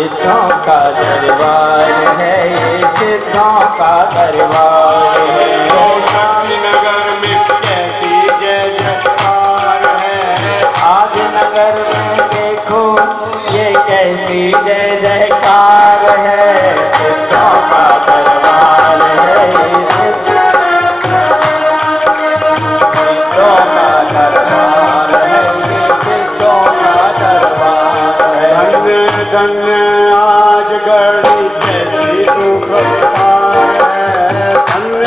सिद्धों का दरबार है, ये सिद्धों का दरबार है। नगर में कैसी जय जयकार है, आज नगर में देखो ये कैसी जय जयकार है। सिद्धों का दरबार है, ये सिद्धों का दरबार है, ये सिद्धों का दरबार है। धन्य धन्य आज घड़ी कैसी सुखकार है, धन्य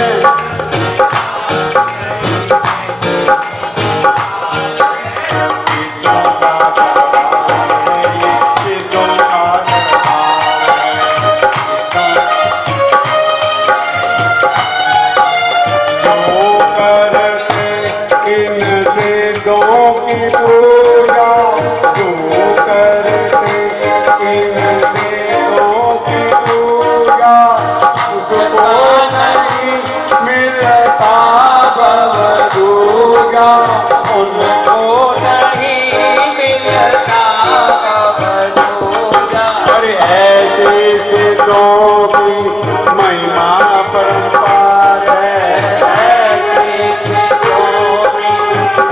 महिमा परंपार है,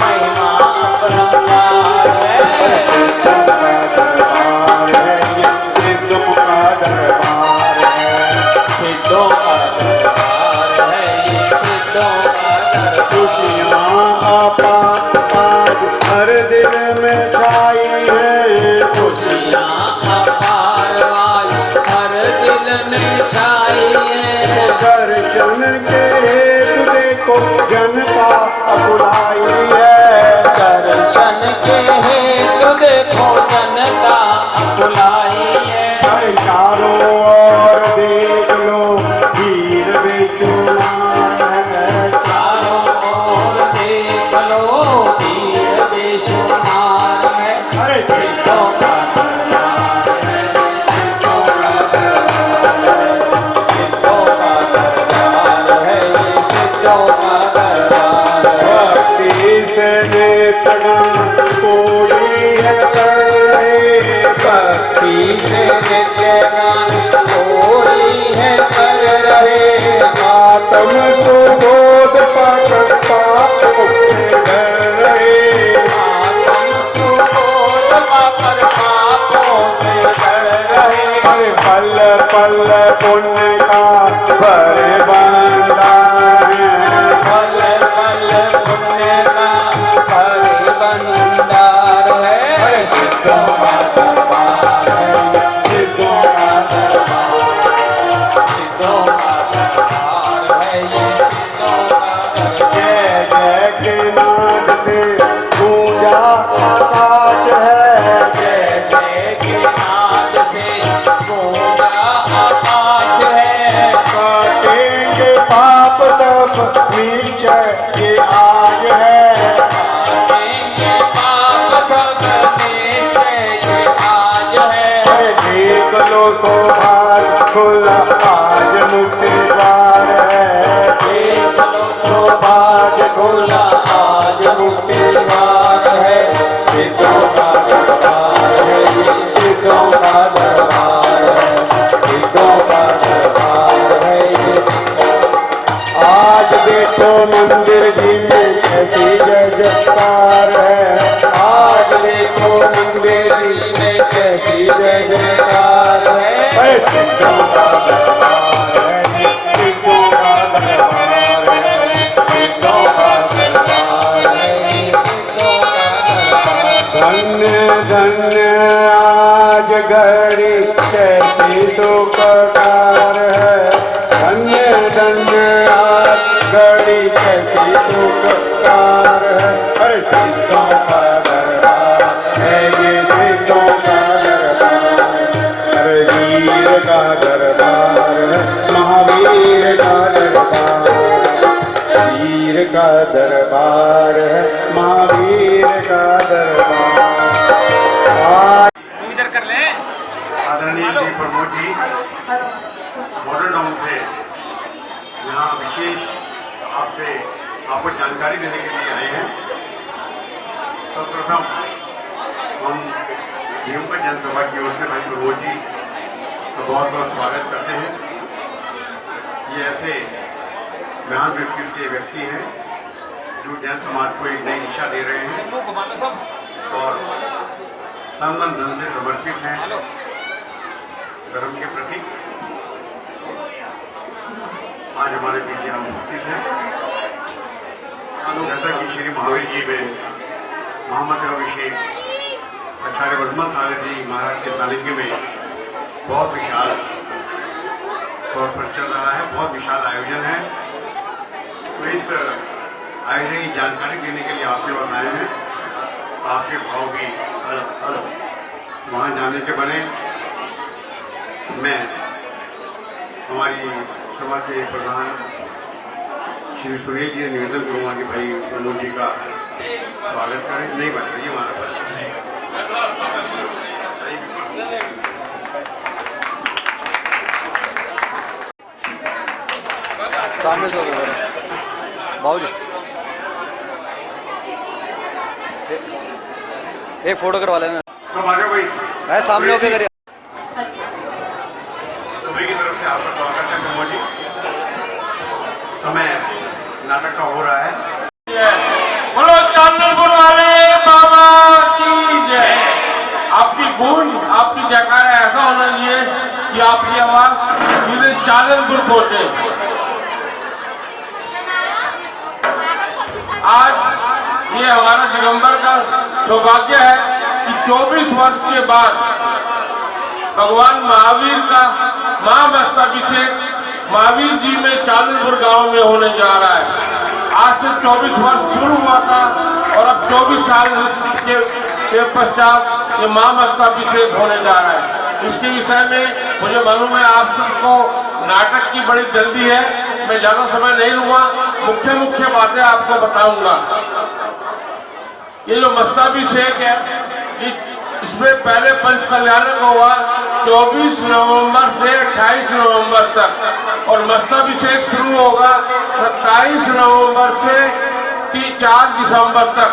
महिमा परंपार है। सिद्धों का दरबार है, सिद्धों का दरबार है, ये सिद्धों का दरबार। खुशियाँ आपात आज हर दिल में छाई है, खुशियाँ अपार आज हर दिल में छाई है। दर्शन के हेतु देखो जनता अकुलाई है, दर्शन के हेतु देखो जनता बुलाई है। चारों ओर देख लो वीर बेशुमार है, चारों ओर देख लो वीर बेशुमार है। सिद्धों का दरबार है, सिद्धों का दरबार है, सिद्धों का दरबार है, ये सिद्धों का दरबार है। भक्ति से नेत्रगान कोई है कर रहे, भक्ति से नित्य गान कोई है कर रहे। आत्म सुबोध पाकर पाप मुक्ति कर रहे, आत्म सुबोध पाकर पापों से डर रहे। पल पल पुण्य का भरे भंडार है, पल पल पुण्य का भरे भंडार है। सिद्धों का दरबार है, सिद्धों का दरबार है, सिद्धों का दरबार है, ये सिद्धों का दरबार। जय जय के नाद से गूंजा आकाश है, जय जय के नाद से गूंजा आकाश है। काटेंगे पाप सब निश्चय ये आज है, काटेंगे पाप सब निश्चय ये आज है। देख लो तो भाग खुला आज मुक्ति द्वार है, देख लो सौभाग्य खुला आज मुक्ति द्वार है। सिद्धों का दरबार है, ये सिद्धों का दरबार है, सिद्धों का दरबार है, ये आज देखो मंदिर जी में कैसी जय जयकार है, आज देखो मंदिर में कैसी जय जयकार है। सिद्धों का दरबार है, सिद्धों का दरबार है, सिद्धों का दरबार है, ये सिद्धों का दरबार। धन्य धन्य आज घड़ी कैसी सुखकार है, धन्य धन्य आज घड़ी कैसी सुखकार है। सिद्धों का दरबार है, ये सिद्धों का दरबार है, वीर का दरबार है, महावीर का दरबार, वीर का दरबार है, महावीर का दरबार। इधर कर ले। आदरणीय श्री प्रमोद जी मॉडल टाउन से यहाँ विशेष आपको जानकारी देने के लिए आए हैं। सर्वप्रथम हम भीमपुर जनसभा की ओर से भाई प्रमोद जी का बहुत बहुत स्वागत करते हैं। ये ऐसे महान व्यक्ति के व्यक्ति हैं जो जैन समाज को एक नई दिशा दे रहे हैं और तन मन धन से समर्पित हैं धर्म के प्रति। आज हमारे पीछे हम उपस्थित हैं। जैसा कि श्री महावीर जी में मोहम्मद का अभिषेक आचार्य वर्धमान सागर जी महाराज के सानिध्य में बहुत विशाल तौर पर चल रहा है, बहुत विशाल आयोजन है। तो इस आयोजन की जानकारी देने के लिए आपके पास आए हैं। आपके भाव भी वहाँ जाने के बने। मैं हमारी सभा के प्रधान श्री सुनील जी ने निवेदन करूँगा कि भाई मनोज जी का स्वागत करें। नहीं बताइए हमारा पास सामने से होगा बाबू जी, एक फोटो करवा लेना। सब आ जाओ भाई, है सामने होके करिए। सभी की तरफ से आपका स्वागत है मनोज जी। समय नाटक का हो रहा है। बोलो चांदलपुर वाले बाबा की जय। आपकी गूंज, आपकी जयकारा ऐसा होना चाहिए कि आपकी आवाज पूरे चांदलपुर पहुंचे। आज ये हमारा दिगंबर का सौभाग्य है कि 24 वर्ष के बाद भगवान महावीर का महामस्तकाभिषेक महावीर जी में चांदलपुर गांव में होने जा रहा है। आज से 24 वर्ष शुरू हुआ था और अब 24 साल के पश्चात ये महामस्तकाभिषेक होने जा रहा है। इसके विषय में मुझे मालूम है आप सबको नाटक की बड़ी जल्दी है। मैं ज्यादा समय नहीं लूंगा, मुख्य मुख्य बातें आपको बताऊंगा। ये जो मस्तकाभिषेक है इसमें पहले पंच कल्याणक होगा 24 नवंबर से 28 नवंबर तक और मस्तकाभिषेक शुरू होगा 27 नवंबर से 4 दिसंबर तक।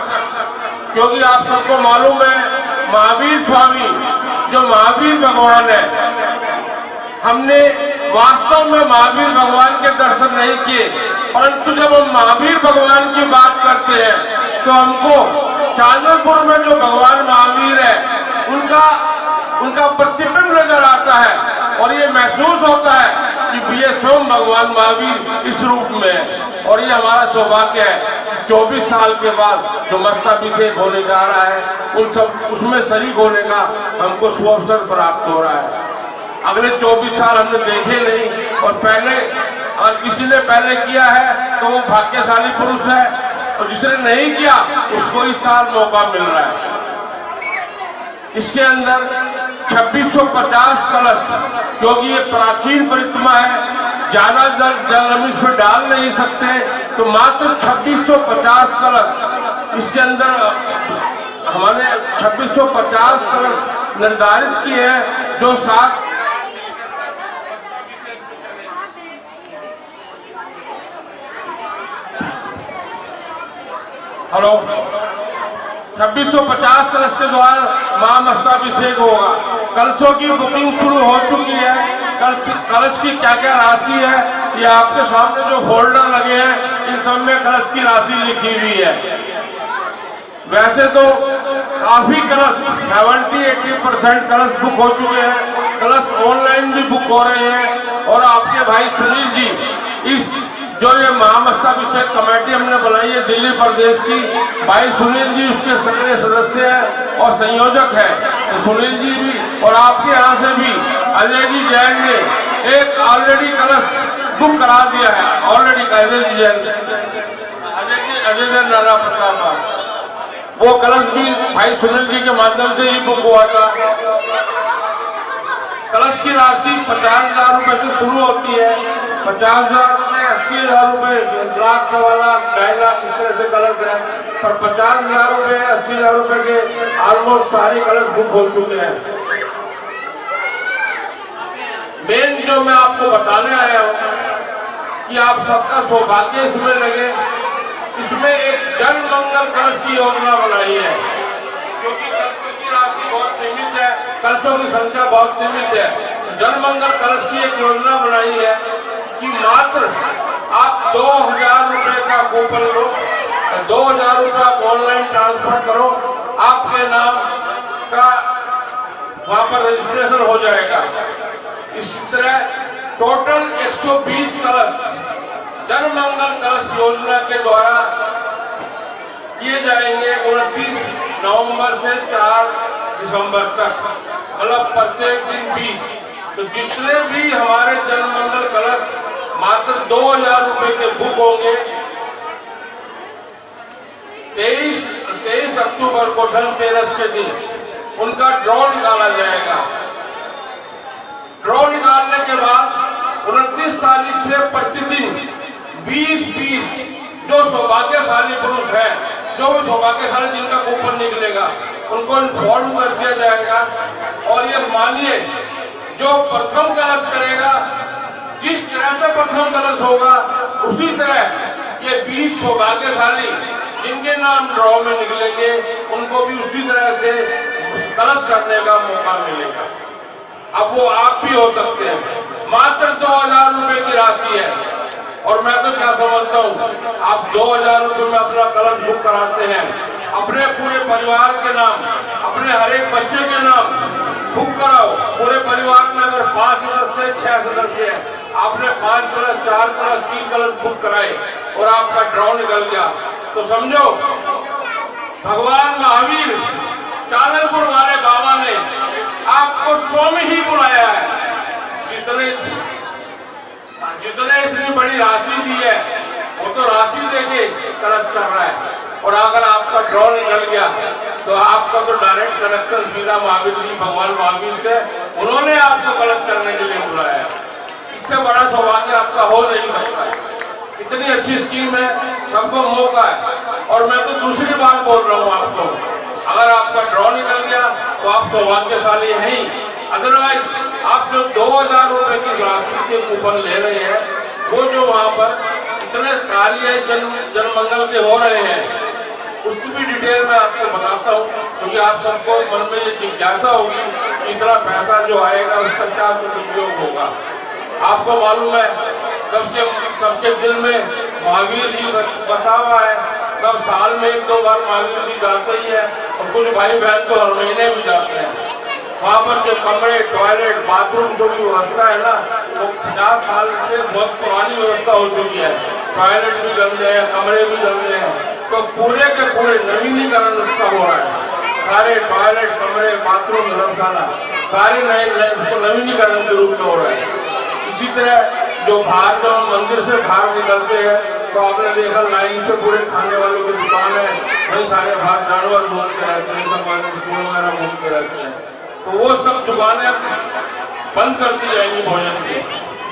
क्योंकि आप सबको मालूम है महावीर स्वामी जो महावीर भगवान है, हमने वास्तव में महावीर भगवान के दर्शन नहीं किए, परंतु जब हम महावीर भगवान की बात करते हैं तो हमको चांदलपुर में जो भगवान महावीर है उनका प्रतिबिंब नजर आता है और ये महसूस होता है कि ये स्वयं भगवान महावीर इस रूप में है। और ये हमारा सौभाग्य है 24 साल के बाद जो मस्तकाभिषेक होने जा रहा है उसमें शरीक होने का हमको सुअवसर प्राप्त हो रहा है। अगले 24 साल हमने देखे नहीं और पहले और किसी ने पहले किया है तो वो भाग्यशाली पुरुष है और जिसने नहीं किया उसको इस साल मौका मिल रहा है। इसके अंदर 2650 कलश, क्योंकि ये प्राचीन परिक्रमा है, ज्यादा जल हम इसमें डाल नहीं सकते, तो मात्र 2650 कलश इसके अंदर हमारे 2650 कलश निर्धारित किए हैं जो 7 हेलो 2650 कलश के द्वारा महामस्तकाभिषेक होगा। कलशों की बुकिंग शुरू हो चुकी है। कलश की क्या क्या राशि है ये आपके सामने जो फोल्डर लगे हैं इन सब में कलश की राशि लिखी हुई है। वैसे तो काफी कलश 70-80% कलश बुक हो चुके हैं। कलश ऑनलाइन भी बुक हो रहे हैं और आपके भाई सुनील जी इस जो ये महामस्तकाभिषेक कमेटी हमने बनाई है दिल्ली प्रदेश की, भाई सुनील जी उसके सक्रिय सदस्य हैं और संयोजक है। तो सुनील जी भी और आपके यहाँ से भी अजय जी जैन ने एक ऑलरेडी कलश बुक करा दिया है। ऑलरेडी अजय जी जैन अजय जैन राणा प्रताप वो कलश भी भाई सुनील जी के माध्यम से ही बुक हुआ था। कलश की राशि 50,000 रुपए से शुरू होती है। 50,000 रुपए, 80,000 रुपए, 1 लाख, 1.25 लाख, 2.5 लाख इस तरह से कलश है। पर 50,000 रुपए, 80,000 रुपए के ऑलमोस्ट सारे कलश बुक हो चुके हैं। मेन जो मैं आपको बताने आया हूँ कि आप सबका सौभाग्य इसमें लगे, इसमें एक जन मंगल कलश की योजना बनाई है। क्योंकि कलशों की राशि बहुत सीमित है, कलशों की संख्या बहुत सीमित है। जन मंगल कलश की एक योजना बनाई है कि मात्र आप 2000 रुपए का कूपन लो, 2000 रुपया ऑनलाइन ट्रांसफर करो, आपके नाम का वहां पर रजिस्ट्रेशन हो जाएगा। इस तरह टोटल 120 कलश जन मंगल कलश योजना के द्वारा किए जाएंगे 29 नवंबर से 4 दिसंबर तक, मतलब प्रत्येक दिन 20। तो जितने भी हमारे जन मंगल कलश मात्र 2000 रुपए के बुक होंगे, 23 अक्टूबर को धनतेरस के दिन उनका ड्रॉ निकाला जाएगा। ड्रॉ निकालने के बाद 29 तारीख से प्रतिदिन 20 जो सौभाग्यशाली पुरुष हैं, जो भी सौभाग्यशाली जिनका कूपन निकलेगा, उनको इन्फॉर्म कर दिया जाएगा। और ये मानिए, जो प्रथम कलश करेगा, जिस तरह से प्रथम कलश होगा, उसी तरह ये 20 सौभाग्यशाली जिनके नाम ड्रॉ में निकलेंगे, उनको भी उसी तरह से कलश करने का मौका मिलेगा। अब वो आप भी हो सकते हैं। मात्र 2000 रुपए की राशि है, और मैं तो क्या समझता हूँ, आप 2000 रुपए में अपना कलश बुक कराते हैं, अपने पूरे परिवार के नाम, अपने हर एक बच्चे के नाम बुक कराओ। पूरे परिवार में अगर 5 सदस्य 6 सदस्य है, आपने 5 कलश 4 कलश 3 कलश बुक कराए और आपका ड्रॉ निकल गया, तो समझो भगवान महावीर चानलपुर वाले बाबा ने आपको स्वयं ही बुलाया है। जितने इतनी बड़ी राशि दी है, वो तो राशि देके कलश कर रहा है। और अगर आपका ड्रॉ निकल गया तो आपका तो डायरेक्ट कनेक्शन सीधा महावीर जी, भगवान महावीर से, उन्होंने आपको कलश करने के लिए बुलाया। इससे बड़ा सौभाग्य आपका हो नहीं सकता। इतनी अच्छी स्कीम है, सबको मौका है। और मैं तो दूसरी बात बोल रहा हूँ आपको, अगर आपका ड्रॉ निकल गया तो आप सौभाग्यशाली नहीं, अदरवाइज आप जो 2000 रुपए की राशि के कूपन ले रहे हैं, वो जो वहाँ पर इतने कार्य जन मंगल के हो रहे हैं, उसकी भी डिटेल में आपको बताता हूँ, क्योंकि आप सबको मन में ये जिज्ञासा होगी कि इतना पैसा जो आएगा उसका क्या सदुपयोग होगा। आपको मालूम है, सबके दिल में महावीर जी बसा हुआ है। सब साल में 1-2 बार महावीर जी जाते ही है, और कुछ भाई बहन तो हर महीने भी जाते हैं। वहाँ पर जो कमरे, टॉयलेट, बाथरूम जो भी व्यवस्था है ना, वो 50 साल से बहुत पुरानी व्यवस्था हो चुकी है। टॉयलेट भी गंदे हैं, कमरे भी गंदे हैं, तो पूरे के पूरे नवीनीकरण उसका हो रहा है। सारे टॉयलेट, कमरे, बाथरूम, धर्मशाला सारे नए नवीनीकरण के रूप में हो रहा है। इसी तरह जो बाहर, जो मंदिर से बाहर निकलते हैं, तो आपने देखा लाइन से पूरे खाने वालों की दुकान है, वही सारे बाहर जानवर घूमते रहते हैं, सब वगैरह घूमते रहते हैं। तो वो सब दुकानें बंद कर दी जाएंगी भोजन की,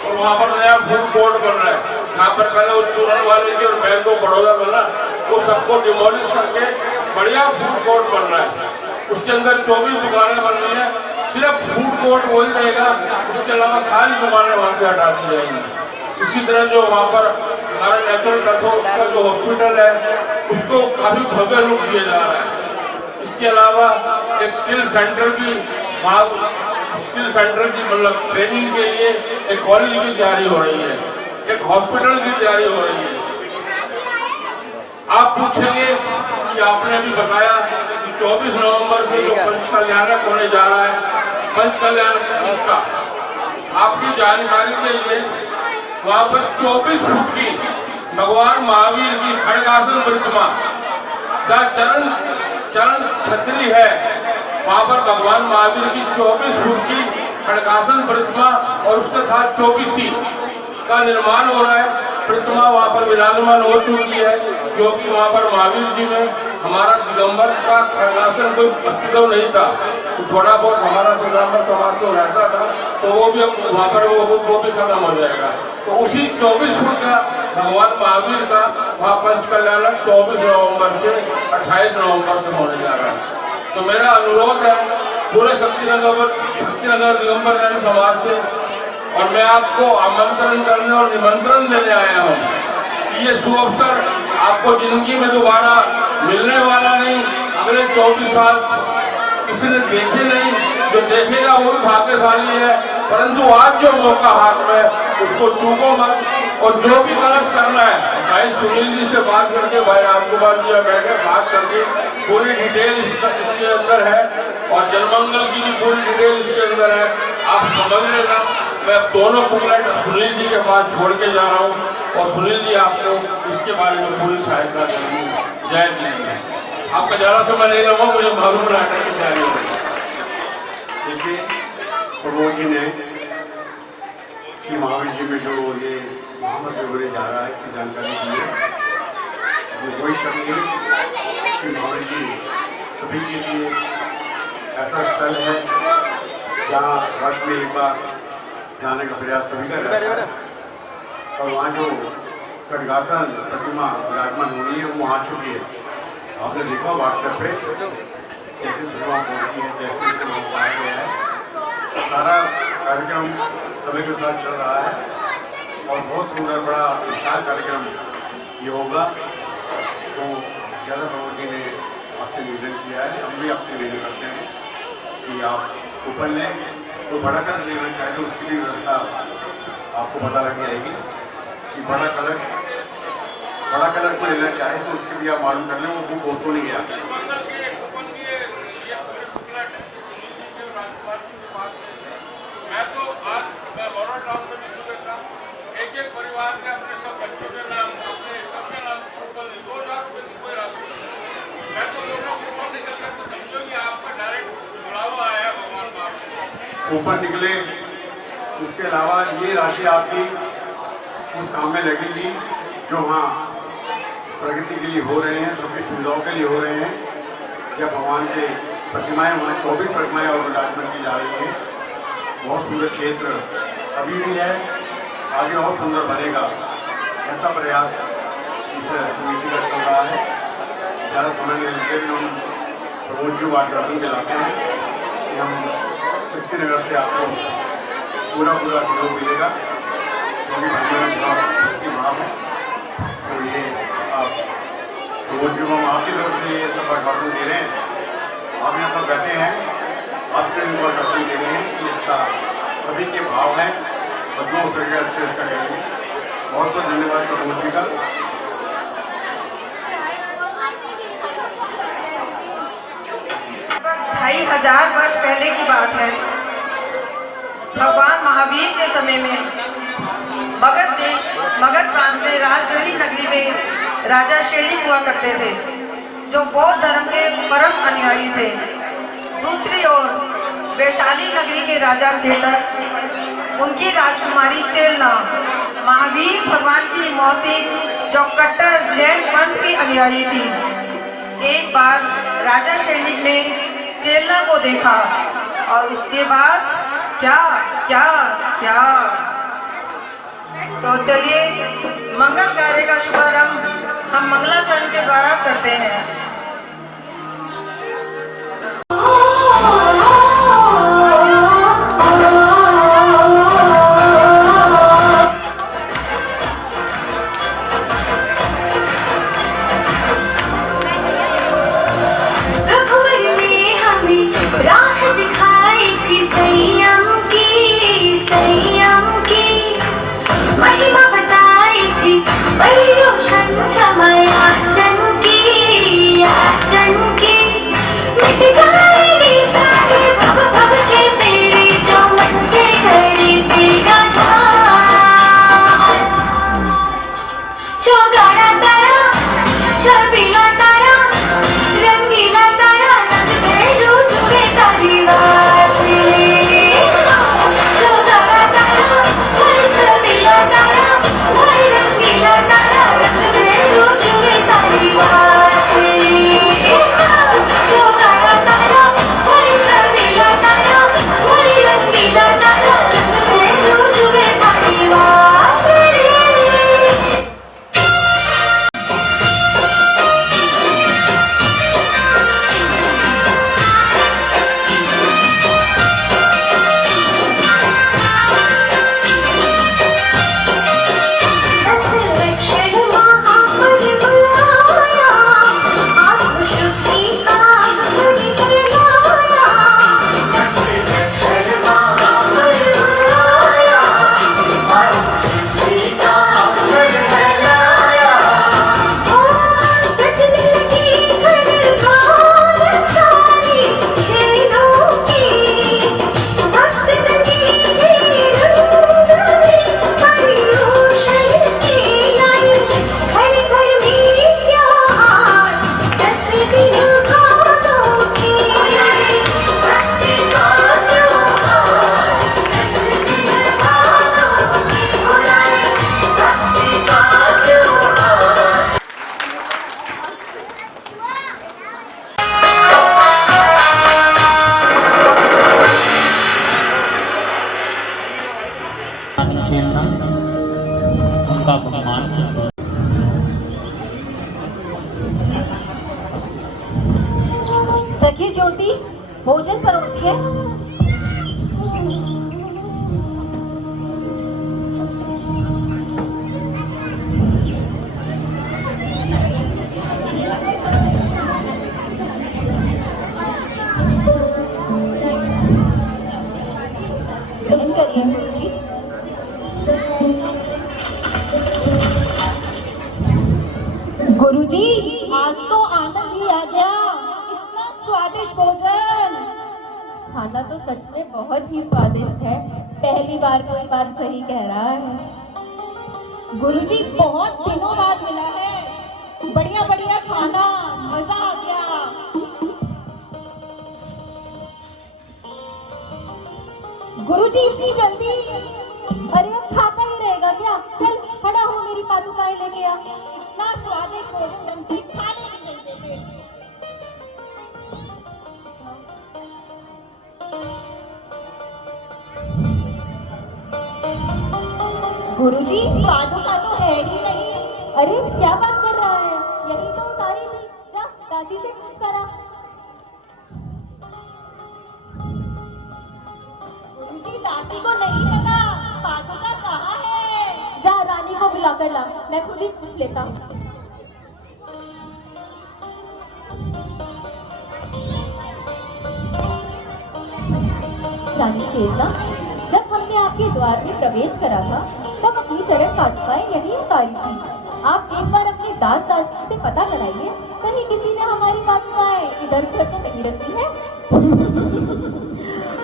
और वहाँ पर नया फूड कोर्ट बन रहा है। यहाँ पर पहले वो चूरन वाले की और बैंक ऑफ बड़ौदा बना, वो सबको डिमोलिश करके बढ़िया फूड कोर्ट बन रहा है। उसके अंदर 24 दुकानें बन रही है, सिर्फ फूड कोर्ट वही रहेगा, उसके अलावा सारी दुकानें वहाँ से हटा दी जाएंगी। इसी तरह जो वहाँ पर हमारा नेचुरल तत्व का जो हॉस्पिटल है, उसको काफी भव्य रूप दिया जा रहा है। इसके अलावा एक स्किल सेंटर की, वहाँ स्किल सेंटर की मतलब ट्रेनिंग के लिए एक कॉलेज की तैयारी हो रही है, एक हॉस्पिटल की तैयारी हो रही है। आप पूछेंगे कि आपने भी बताया कि 24 नवंबर से जो पंच कल्याणक होने जा रहा है, पंच कल्याणक का आपकी जानकारी के लिए वहाँ पर 24 फुट की भगवान महावीर की खड़गासन प्रतिमा का चरण छतरी है। वहाँ पर भगवान महावीर की 24 फुट की खड़गासन प्रतिमा और उसके साथ 24 का निर्माण हो रहा है। प्रतिमा वहाँ पर विराजमान हो चुकी है, क्योंकि वहाँ पर महावीर जी में हमारा दिगंबर का खड़गासन कोई अस्तित्व नहीं था, तो थोड़ा बहुत हमारा दिगंबर समाज तो रहता था, तो वो भी वहाँ पर वो भी खत्म हो जाएगा। तो उसी 24 फुट का भगवान महावीर का वहाँ पंच कल्याणक 24 नवंबर से 28 नवंबर तक होने जा रहा है। तो मेरा अनुरोध है पूरे शक्तिनगर दिगंबर जैन समाज से, और मैं आपको आमंत्रण करने और निमंत्रण देने आया हूँ कि ये शुभ अवसर आपको जिंदगी में दोबारा मिलने वाला नहीं। अगले 24 साल किसी ने देखे नहीं, जो देखेगा वो भाग्यशाली है। परंतु आज जो मौका हाथ में उसको चूको मत। और जो भी कलश करना है भाई सुनील जी से बात करके, भाई रामकुमार जी बैठे बात करके पूरी डिटेल इसके अंदर है, और जलमंगल की भी पूरी डिटेल इसके अंदर है। आप समझ लेना, मैं दोनों बुकलेट सुनील जी के पास छोड़ के जा रहा हूँ, और सुनील जी आपको इसके बारे में पूरी सहायता करेंगे। जय जी। आपका ज़्यादा समय नहीं लगा, मुझे मालूम नाटक की तैयारी होगी। देखिए प्रमोद जी ने कि महावीर जी में जो ये मोहम्मद जोगरे जा रहा है इसकी जानकारी दी है। वो कोई शक नहीं कि महावीर जी सभी के लिए ऐसा स्थल है जहाँ वर्ष में एक बार जाने का प्रयास सभी का रहता है। और वहाँ जो खडगासन प्रतिमा विराजमान होनी है वो आ चुकी है। आपने देखा व्हाट्सएप पे जैसे प्रतिमा पहुँची है, जैसे कहा गया है, सारा कार्यक्रम समय के साथ चल रहा है और बहुत सुंदर बड़ा विशाल कार्यक्रम ये होगा। तो ज़्यादा प्रभु जी ने आपसे निवेदन किया है, हम भी आपसे निवेदन करते हैं कि आप ऊपर लें, तो बड़ा कलश लेना चाहे तो उसकी भी व्यवस्था आपको पता लग जाएगी कि बड़ा कलश को लेना चाहे तो उसके भी आप मालूम कर लें, वो बुक हो तो नहीं गया। मैं तो आज मैं बड़ौदा टाउन में भी बैठा, एक परिवार के अपने सब बच्चों के नाम, अपने सबके नाम ऊपर 2000 रुपये की कोई राशि। मैं तो लोगों को ऊपर निकल कर तो समझो कि आपका डायरेक्ट बुलावा आया भगवान बाप ऊपर निकले। उसके अलावा ये राशि आपकी उस काम में लगेगी जो वहाँ प्रगति के लिए हो रहे हैं, सबकी सुविधाओं के लिए हो रहे हैं। जब भगवान के प्रतिमाएँ वहाँ 24 प्रतिमाएँ और विराजमान की जा रही हैं। बहुत सुंदर क्षेत्र अभी भी है, आगे और सुंदर बनेगा, ऐसा प्रयास इस समिति का चल रहा है। ज़्यादा समय में लेकर हम प्रमोद जी वार्तालाप के लाते हैं कि हम शक्ति नगर से आपको पूरा सहयोग मिलेगा, क्योंकि भगवान भाव है। तो ये आप प्रमोद जी को हम आपकी तरफ से ये सब आश्वासन दे रहे हैं। आप यहाँ पर बैठे हैं, आपके ऊपर दर्शन दे रहे हैं कि अच्छा सभी के भाव हैं और जो हो सके अच्छे अच्छा करेंगे। बहुत बहुत धन्यवाद प्रमोद जी का। 2500 वर्ष पहले की बात है। भगवान महावीर के समय में मगध प्रांत में राजगढ़ी नगरी में राजा शैलिक हुआ करते थे, जो बौद्ध धर्म के परम अनुयायी थे। दूसरी ओर वैशाली नगरी के राजा चेतक, उनकी राजकुमारी चेलना, महावीर भगवान की मौसी जो कट्टर जैन पंथ की अनुयायी थी। एक बार राजा शैलिक ने चेलना को देखा और उसके बाद क्या क्या क्या। तो चलिए मंगल कार्य का शुभारंभ हम मंगलाचरण के द्वारा करते हैं। महिमा बताई थी, बड़ी रोशन चमया चमकी। खेलना उनका अपमान है। सखी ज्योति भोजन परोसिए। ग्रहण करिए गुरुजी। गुरुजी आज तो आनंद ही आ गया, इतना स्वादिष्ट भोजन। खाना तो सच में बहुत ही स्वादिष्ट है, पहली बार कोई बात सही कह रहा है। गुरुजी बहुत दिनों बाद मिला है, बढ़िया बढ़िया खाना, मजा आ गया। गुरुजी इतनी जल्दी? अरे अब खाता ही रहेगा क्या? चल खड़ा हो, मेरी पादुकाएं लेके आ। इतना स्वादिष्ट भोजन ढंग से खाने की नहीं देते। गुरुजी पादुका तो है ही नहीं। अरे क्या बात कर रहा है, यही तो उतारी थी। जा दादी से पूछ करा। गुरुजी दादी को नहीं पता पादुका कहाँ है। जा रानी को बुला कर ला, मैं खुद ही पूछ लेता हूँ। रानी केतला, जब हमने आपके द्वार में प्रवेश करा था तब अपनी चरण पादुकाएं यही उतारी थी। आप एक बार अपने दास दासी से पता कराइए, कहीं किसी ने हमारी पादुकाएं इधर उधर तो नहीं रखी है।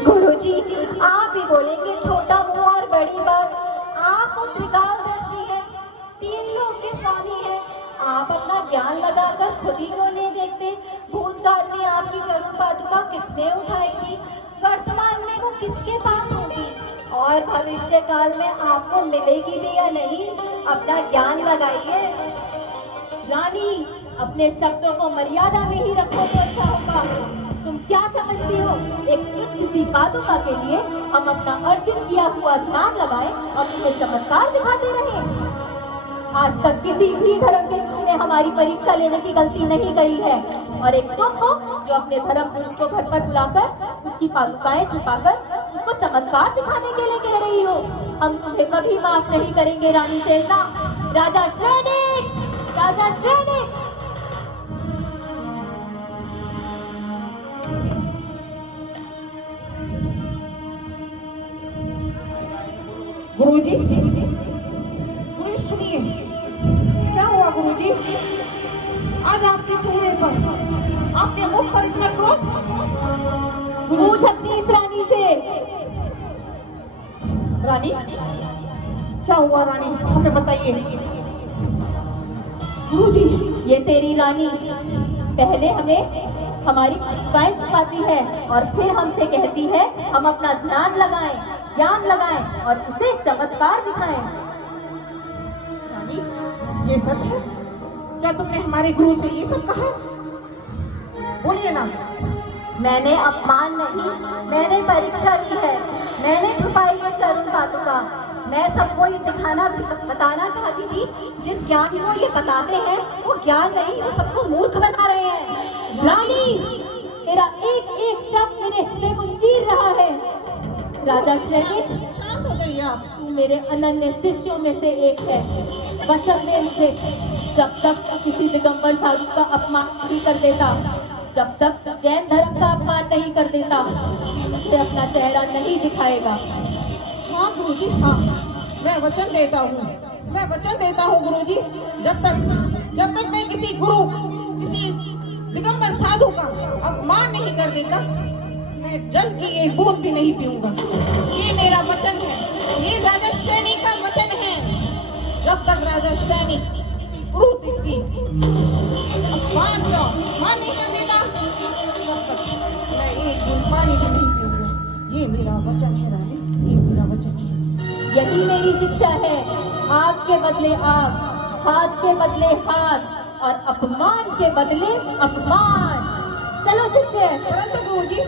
गुरुजी आप ही बोलेंगे, छोटा मुंह और बड़ी बात। आप तो त्रिकालदर्शी है, तीन लोक के स्वामी है। आप अपना ज्ञान लगाकर खुद ही को नहीं देखते। भूतकाल में आपकी चरण पादुका किसने उठाई थी, वर्तमान में वो किसके पास होगी, और भविष्य काल में आपको मिलेगी भी या नहीं। अपना ज्ञान लगाइए। रानी अपने शब्दों को मर्यादा में ही रखो तो अच्छा होगा। तुम क्या समझती हो, एक तुच्छ सी पादुका के लिए हम अपना अर्जित किया हुआ ध्यान लगाए और तुम्हें चमत्कार दिखाते रहे। आज तक किसी भी धर्म के गुरु ने हमारी परीक्षा लेने की गलती नहीं करी है, और एक तुम हो जो अपने धर्म गुरु को घर पर बुलाकर उसकी पादुकाएं छुपाकर उसको चमत्कार दिखाने के लिए कह रही हो। हम तुम्हें कभी माफ नहीं करेंगे रानी सेना। राजा सैनिक, राजा सैनिक। गुरुजी, गुरुजी सुनिए, क्या हुआ गुरुजी? आज आपके चेहरे पर, आपके मुख पर इतना क्रोध? पूछ अपनी इस रानी से। रानी, क्या हुआ रानी, हमें बताइए। गुरुजी ये तेरी रानी पहले हमें हमारी पादुकाएं छुपाती है और फिर हमसे कहती है हम अपना ध्यान लगाएं, ज्ञान लगाएं और उसे चमत्कार दिखाएं। रानी ये सच है? क्या तुमने हमारे गुरु से ये सब कहा? बोलिए ना। मैंने अपमान नहीं, मैंने परीक्षा ली है। मैंने छुपाई है चरण पादुका। मैं सबको ये बताना चाहती थी, जिस ज्ञान को ये बताते हैं वो ज्ञान नहीं, वो सबको मूर्ख बना रहे हैं। रानी तेरा एक एक शब्द मेरे हृदय को चीर रहा है। राजा सैनिक, शांत हो गई आप। तू मेरे अनन्य शिष्यों में से एक है। वचन दे मुझे, जब तक तू किसी दिगंबर साधु का अपमान नहीं कर देता, जब तक जैन धर्म का अपमान नहीं कर देता, उसे अपना चेहरा नहीं दिखाएगा। हाँ गुरुजी, हाँ मैं वचन देता हूँ, मैं वचन देता हूँ गुरुजी। जब तक मैं किसी गुरु, किसी दिगंबर साधु का अपमान नहीं कर देता, मैं जल की एक बूंद भी नहीं पीऊंगा। ये मेरा वचन है, ये राजा श्रेणी का वचन है। जब तक राजा श्रेणी किसी गुरु की अपमान का अपमान नहीं कर देता, तब तक मैं एक बूंद पानी भी नहीं पीऊंगा। ये मेरा वचन है रानी, ये मेरा वचन है। यही मेरी शिक्षा है। आग के बदले आग, हाथ के बदले हाथ और अपमान के बदले अपमान। चलो शिष्य। परंतु गुरुजी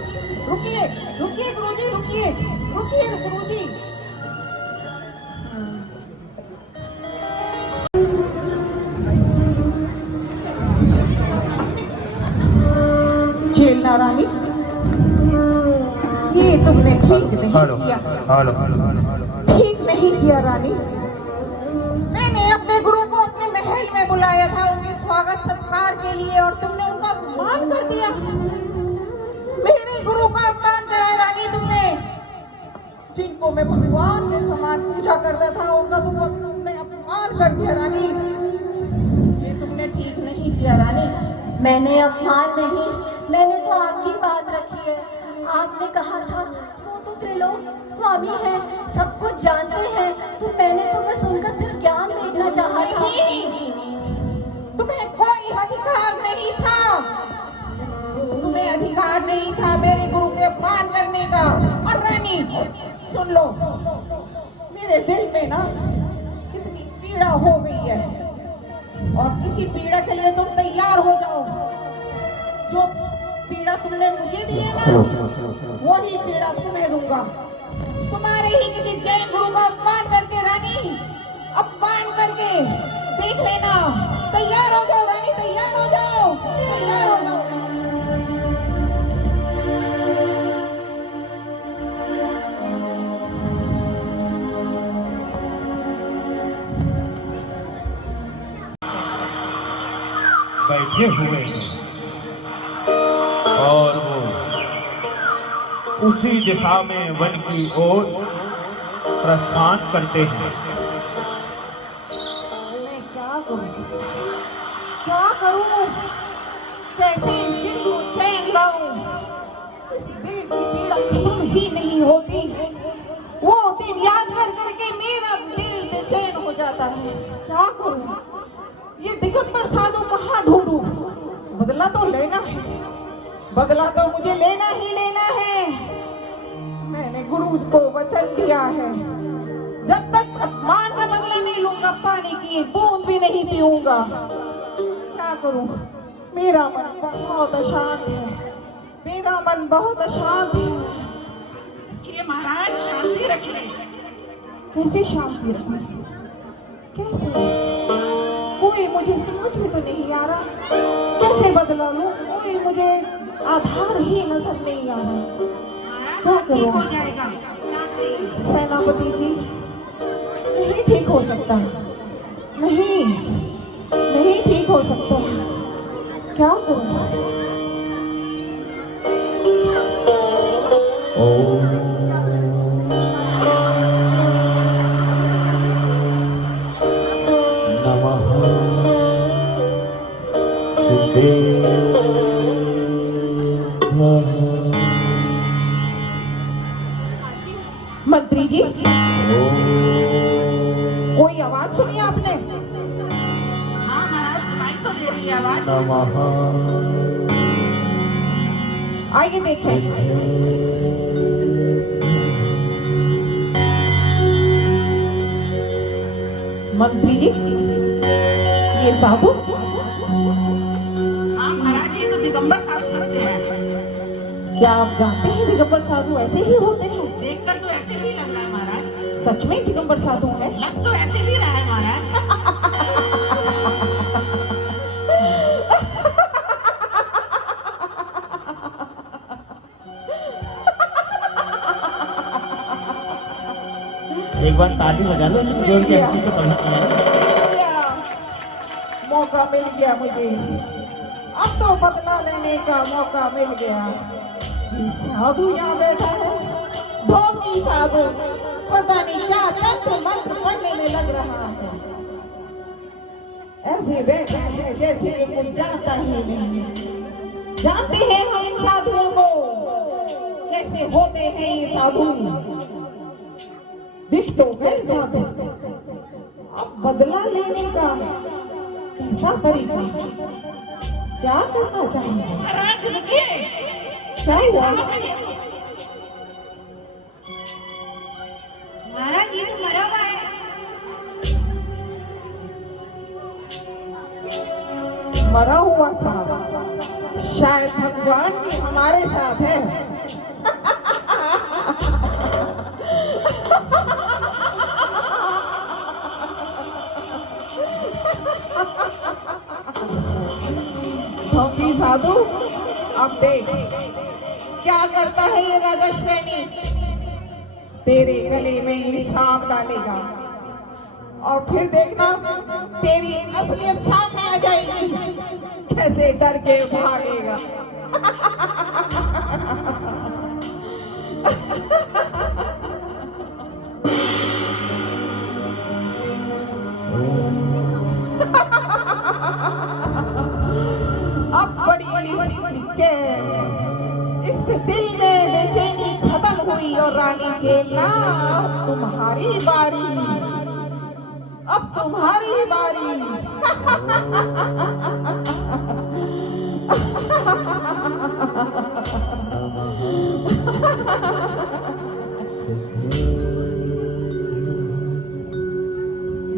रुकिए, रुकिए गुरुजी, रुकिए, रुकिए गुरुजी। ठीक नहीं किया, ठीक नहीं किया रानी। मैंने अपने गुरु को अपने महल में बुलाया था उनके स्वागत सत्कार के लिए और तुमने उनका अपमान कर दिया। मेरे गुरु का अपमान किया रानी तुमने, जिनको मैं भगवान के समान पूजा करता था उनका तुमने अपमान कर दिया रानी। ये तुमने ठीक नहीं किया रानी। मैंने अपमान नहीं, मैंने तो आपकी बात रखी है। आपने कहा था वो तो त्रिलोक स्वामी है, सब कुछ जानते हैं, तो मैंने तो बस उनका सिर्फ ज्ञान देखना चाहा था। तुम्हें कोई अधिकार नहीं था, तुम्हें अधिकार नहीं था मेरे गुरु के अपमान करने का। और रानी सुन लो, मेरे दिल में ना कितनी पीड़ा हो गई है और इसी पीड़ा के लिए तुम तैयार हो जाओ। जो पीड़ा तुमने मुझे दी है ना, वही पीड़ा तुम्हें दूंगा। तुम्हारे ही किसी जैन गुरु का अपमान करके रानी, अपमान करके देख लेना। तैयार हो जाओ रानी, तैयार हो जाओ, तैयार हो जाओ। बैठे हुए हैं और वो उसी दिशा में वन की ओर प्रस्थान करते हैं। मैं क्या करूं, क्या करूं, कैसे इस दिल को चैन लाऊं। इस दिल की पीड़ा खत्म ही नहीं होती। वो दिन याद कर करके मेरा दिल बेचैन हो जाता है। क्या करूं, ये दिगंबर साधु कहाँ ढूंढूं। बदला तो लेना है, बदला तो मुझे लेना ही लेना है। मैंने गुरु को वचन दिया है, जब तक अपमान का बदला नहीं लूंगा पानी की एक बूंद भी नहीं पीऊंगा। क्या करूं, मेरा मन बहुत अशांत है, मेरा मन बहुत अशांत है। ये महाराज शांति रखिए। कैसे शांति रखिए, कैसे? कोई मुझे समझ में तो नहीं आ रहा, कैसे बदला लूं? कोई मुझे आधार ही नजर नहीं आ रहा। क्या करूं? हो जाएगा सेनापति जी, नहीं ठीक हो सकता, नहीं नहीं ठीक हो सकता। क्या करूं? मंत्री जी, कोई आवाज सुनी आपने? हाँ महाराज, सुनाई तो दे रही है आवाज। आइए देखें। मंत्री जी, ये साधु? हाँ महाराज, ये तो दिगंबर साधु लगते हैं। क्या आप जानते हैं दिगंबर साधु ऐसे ही होते हैं? देखकर तो ऐसे ही लग रहा है महाराज। सच में दिगंबर साधु है? लग तो ऐसे ही रहा है महाराज। एक बार ताली बजा लो, जोर के हंसी से पढ़ना है। मौका मिल गया मुझे, अब तो बदला लेने का मौका मिल गया। साधु यहाँ बैठा है, भोगी साधु, पता नहीं क्या तंत्र मंत्र पढ़ने में लग रहा है। ऐसे बैठा है जैसे कोई जानता ही नहीं। जानते हैं हम इन साधुओं को, कैसे होते हैं ये साधु। दिख तो गए साधु, अब बदला लेने का कैसा तरीका, क्या करना चाहिए? महाराज रुकिए, क्या हुआ? महाराज ये तो मरा हुआ है। मरा हुआ साहब शायद भगवान की हमारे साथ है। भोगी साधु, अब देख क्या करता है ये राजा श्रेणी। तेरे गले में ये सांप डालेगा और फिर देखना तेरी असलियत सामने आ जाएगी, कैसे डर के भागेगा। अब बड़ी इस दिल में बेचैनी खत्म हुई और रानी चेला अब तुम्हारी बारी, अब तुम्हारी बारी।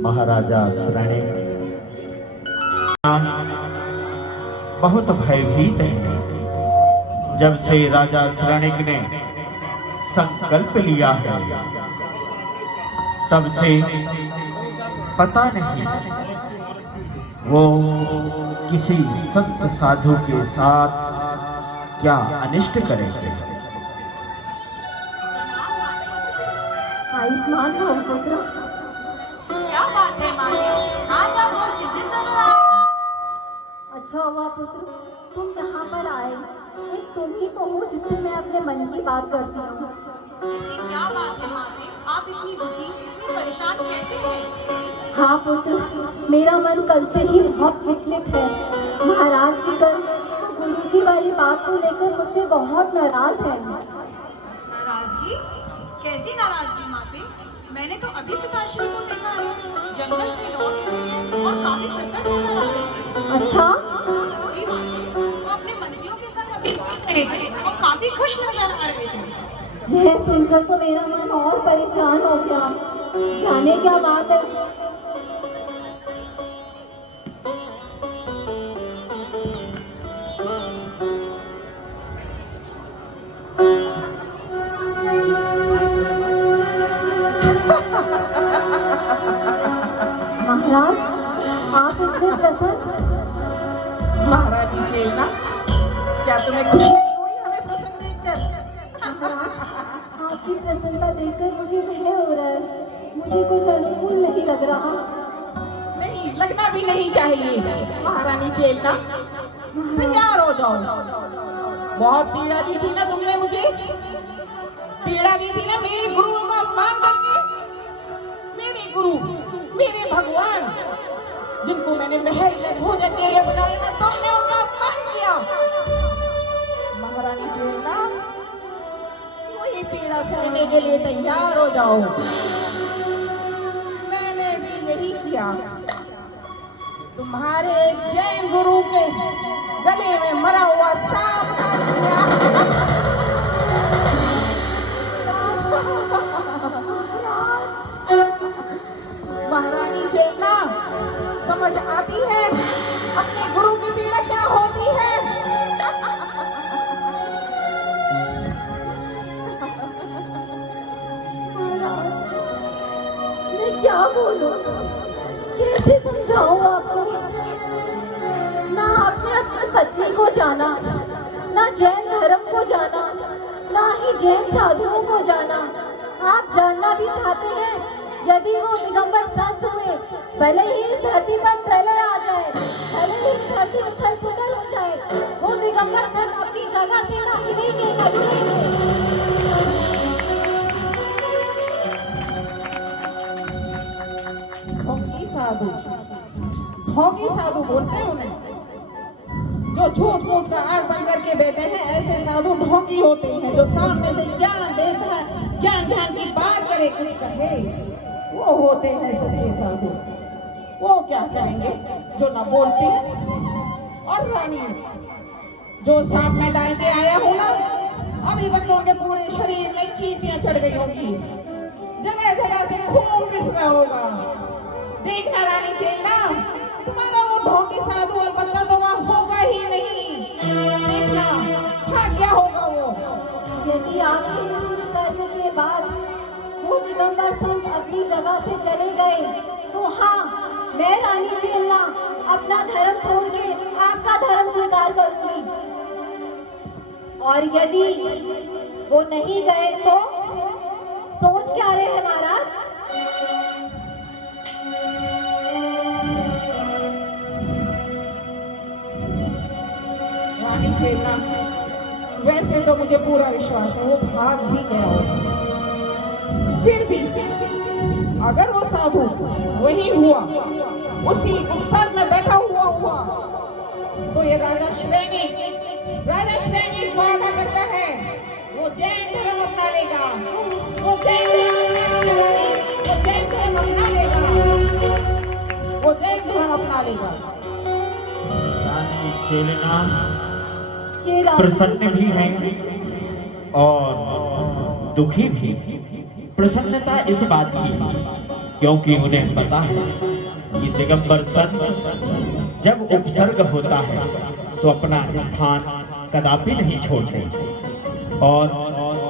महाराजा शरणिक बहुत भयभीत है। जब से राजा शरणिक ने संकल्प लिया है तब से पता नहीं वो किसी संत साधु के साथ क्या अनिष्ट करेंगे। आयुष्मान भव पुत्र। क्या बात है मान्य, आज आप बहुत चिंतित लग रहे हैं। अच्छा हुआ पुत्र तुम यहाँ पर आए, एक तुम ही तो हो जिससे मैं अपने मन की बात करती हूँ। ऐसी क्या बात है माते, आप इतनी दुखी इतनी परेशान कैसे हैं? हाँ पुत्र, मेरा मन कल से ही बहुत विचलित है। महाराज जी कल गुरुजी वाली बात को लेकर मुझसे बहुत नाराज है। नाराजगी? कैसी नाराजगी माते? मैंने तो अभी पिताश्री को देखा है, जंगल से लौट रहे और काफी प्रसन्न नजर आ रहे हैं। अच्छा? जी माते, वो अपने मंत्रियों के संग अभी बात रहे थे और काफी खुश नजर आ रहे थे। यह सुनकर तो मेरा मन और परेशान हो गया। जाने क्या बात है। महाराज आप इससे प्रसन्न? महारानी चेला, क्या तुम्हें खुशी नहीं हुई हमें प्रसन्न देखकर? आपकी प्रसन्नता देखकर मुझे भय हो रहा है। मुझे कुछ अनुकूल नहीं लग रहा। नहीं लगना भी नहीं चाहिए। महारानी चेला तैयार हो जाओ। बहुत पीड़ा दी थी ना तुमने मुझे, पीड़ा दी थी ना मेरे गुरुओं का अपमान करके। मेरे गुरु, मेरे भगवान जिनको मैंने महल में भोजन के लिए बनाया, तुमने उनका अपमान किया। महारानी चेला वही पीड़ा सहने के लिए तैयार हो जाओ। मैंने भी यही किया। तुम्हारे जैन गुरु के गले में मरा हुआ सांप डाल दिया। महारानी चेला समझ आती है अपने गुरु की पीड़ा क्या होती है। मैं क्या बोलूं, कैसे समझाऊं आपको। ना आपने अपनी पत्नी को जाना, ना जैन धर्म को जाना, ना ही जैन साधुओं को जाना। आप जानना भी चाहते हैं, यदि वो दिगंबर संत हुए, भले ही इस धरती पर प्रलय आ जाए, भले ही इस धरती उथल पुथल हो जाए, वो दिगंबर संत अपनी जगह से ना हिलेंगे ना हिलेंगे। ढोंगी साधु बोलते हैं उन्हें, जो झूठ मूठ का आग बंद करके बैठे हैं। ऐसे साधु ढोंगी होते हैं जो सामने से ज्ञान देता है, ज्ञान ध्यान की बात करे कुछ कहे, वो होते हैं सच्चे साधु। वो क्या कहेंगे जो न बोलते हैं। और रानी जो सांप में डाल के आया हूँ ना, अभी तक तो उनके पूरे शरीर में चींटियां चढ़ गई होंगी, जगह जगह से खून मिस रहा होगा। देखना रानी चेला, तुम्हारा वो ढोंगी साधु और बंदा तो वहाँ होगा ही नहीं। देखना भाग क्या होगा वो। यदि आपके इस कार्य के बाद वो दिगंबर संत अपनी जगह से चले गए, तो हाँ, मैं रानी चेला अपना धर्म छोड़ के आपका धर्म स्वीकार करूंगी। और यदि वो नहीं गए तो सोच क्या रहे हैं महाराज? रानी छेना, वैसे तो मुझे पूरा विश्वास है वो भाग भी गया होगा। फिर भी अगर वो साधु वही हुआ, उसी उपसर में बैठा हुआ तो ये राजा श्रेणी वादा करता है वो जैन धर्म अपना लेगा, वो जैन धर्म अपना लेगा। रानी चेलना ये राजा प्रसन्न भी हैं और दुखी भी। प्रसन्नता इस बात की क्योंकि उन्हें पता है कि दिगंबर संत जब उपसर्ग होता है तो अपना स्थान कदापि नहीं छोड़ते। और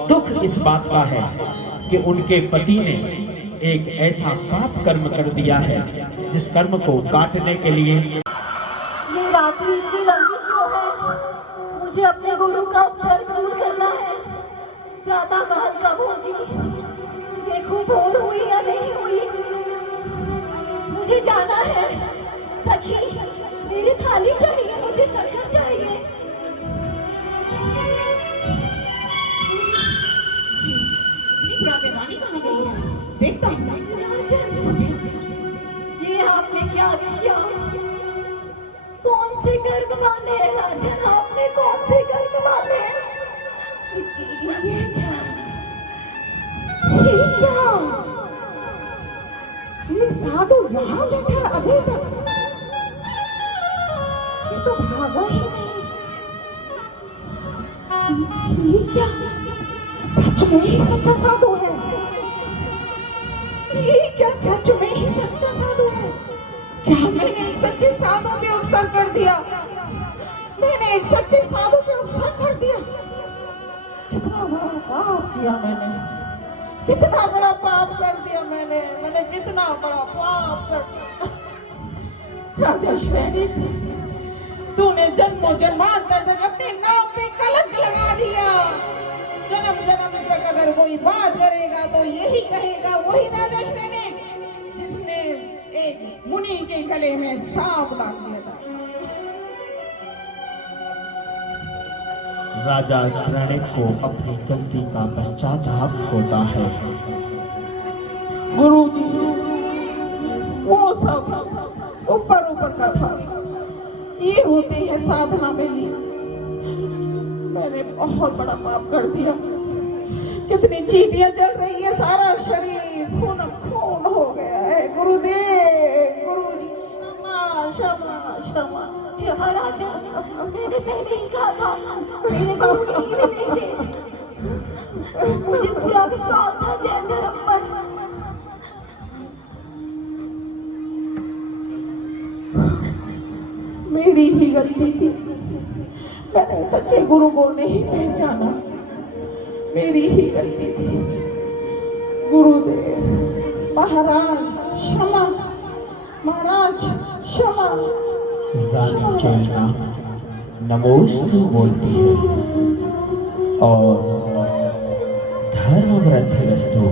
दुख इस बात का है कि उनके पति ने एक ऐसा पाप कर्म कर दिया है जिस कर्म को काटने के लिए ये रात्रि इतनी लंबी क्यों है? मुझे अपने गुरु का उपसर्ग दूर करना है। प्रातः काल कब होगी? देखो भोर हुई या नहीं हुई। मुझे जाना है। सखी, मेरी थाली चाहिए, मुझे शक्कर चाहिए। रानी कहाँ गई है? देखता हूँ। ये आपने क्या किया? कौन से गर्भ बांधे हैं राजन? आपने कौन से गर्भ बांधे? ये क्या? ये साधु यहाँ बैठा अभी तक, ये तो भागा ही नहीं। ये क्या सच में ही सच्चा साधु है? ये क्या सच में ही सच्चा साधु है? क्या मैंने एक सच्चे साधु पे उपसर्ग कर दिया? मैंने एक सच्चे साधु पे उपसर्ग कर दिया। कितना बड़ा पाप किया मैंने, कितना बड़ा पाप कर दिया मैंने कितना बड़ा पाप कर दिया। राजा श्रेणी, तूने जन्मों जन्मांतर तक अपने नाम पे कलंक लगा दिया। जन्म जन्म तक अगर कोई बात करेगा तो यही कहेगा वही राजा श्रेणी जिसने एक मुनि के गले में सांप डाल दिया था। राजा श्रेणी को अपनी गलती का पश्चाताप होता है। गुरु जी, वो सब ऊपर का था, ये होती है साधना मेरी। मैंने बहुत बड़ा पाप कर दिया। कितनी चीटियां जल रही है, सारा शरीर खून खून हो गया है। गुरुदेव, गुरुजी, क्षमा क्षमा क्षमा। क्षमा राजा, मैंने पहले ही कहा था मेरे गुरु नहीं थे। मुझे पूरा विश्वास था जैन धर्म पर। मेरी ही गलती थी, मैंने सच्चे गुरु को नहीं पहचाना। मेरी ही गलती थी। गुरुदेव, महाराज क्षमा, महाराज क्षमा। रानी चेलना नमोस्तु बोलती है और धर्म वृद्धिरस्तु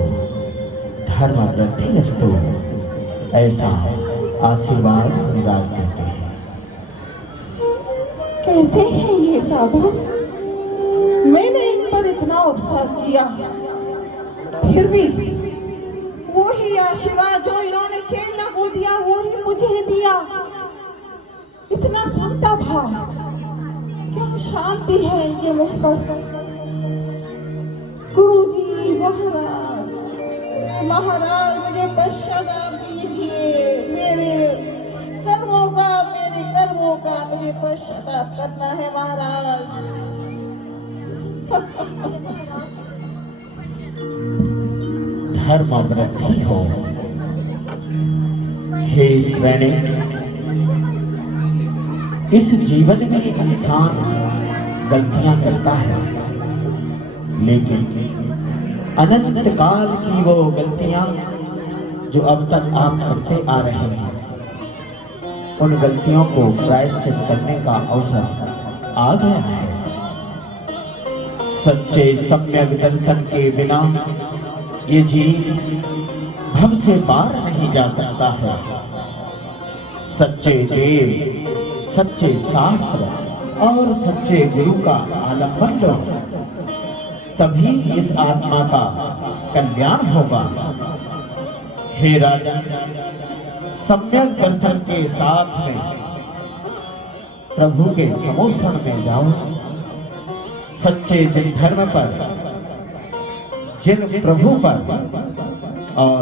ऐसा आशीर्वाद निराश देते हैं। कैसे है ये साधु? मैंने इन पर इतना उत्साह किया, फिर भी वही आशीर्वाद जो इन्होंने चेलना को दिया वही मुझे दिया। इतना समता भाव, क्या शांति है ये मुझ पर। गुरुजी, महाराज मुझे पश्चाताप कीजिए। मेरे कर्मों का मुझे पश्चाताप करना है महाराज। धर्म वृद्धि हो। हे श्रेणी, इस जीवन में इंसान गलतियां करता है, लेकिन अनंत काल की वो गलतियां जो अब तक आप करते आ रहे हैं, उन गलतियों को प्रायश्चित करने का अवसर आ गया है। सच्चे सम्यक दर्शन के बिना ये जीव भव से पार नहीं जा सकता है। सच्चे देव, सच्चे शास्त्र और सच्चे गुरु का आलंबन लो, तभी इस आत्मा का कल्याण होगा। हे राजा, सम्यक दर्शन के साथ में प्रभु के समोषण में जाओ। सच्चे जिन धर्म पर, जिन प्रभु पर और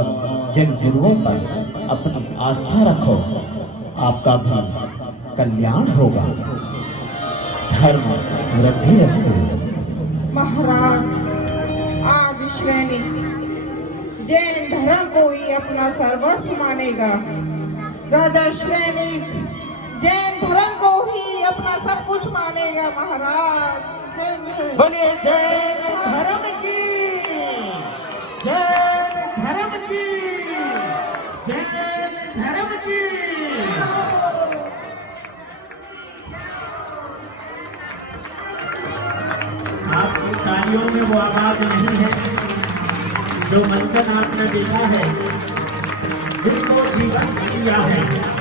जिन गुरुओं पर अपनी आस्था रखो, आपका भी कल्याण होगा। धर्म वृद्धि अस्तु। महाराज, आज श्रेणी जैन धर्म को ही अपना सर्वस्व मानेगा। राजा श्रेणी जैन धर्म को ही अपना सब कुछ मानेगा। महाराज, बोलिए जैन धर्म की, जैन धर्म की, जैन धर्म की। आपकी तालियों में वो आवाज नहीं है जो मंथन आपने देखा है, जिनको जीवन दिया है।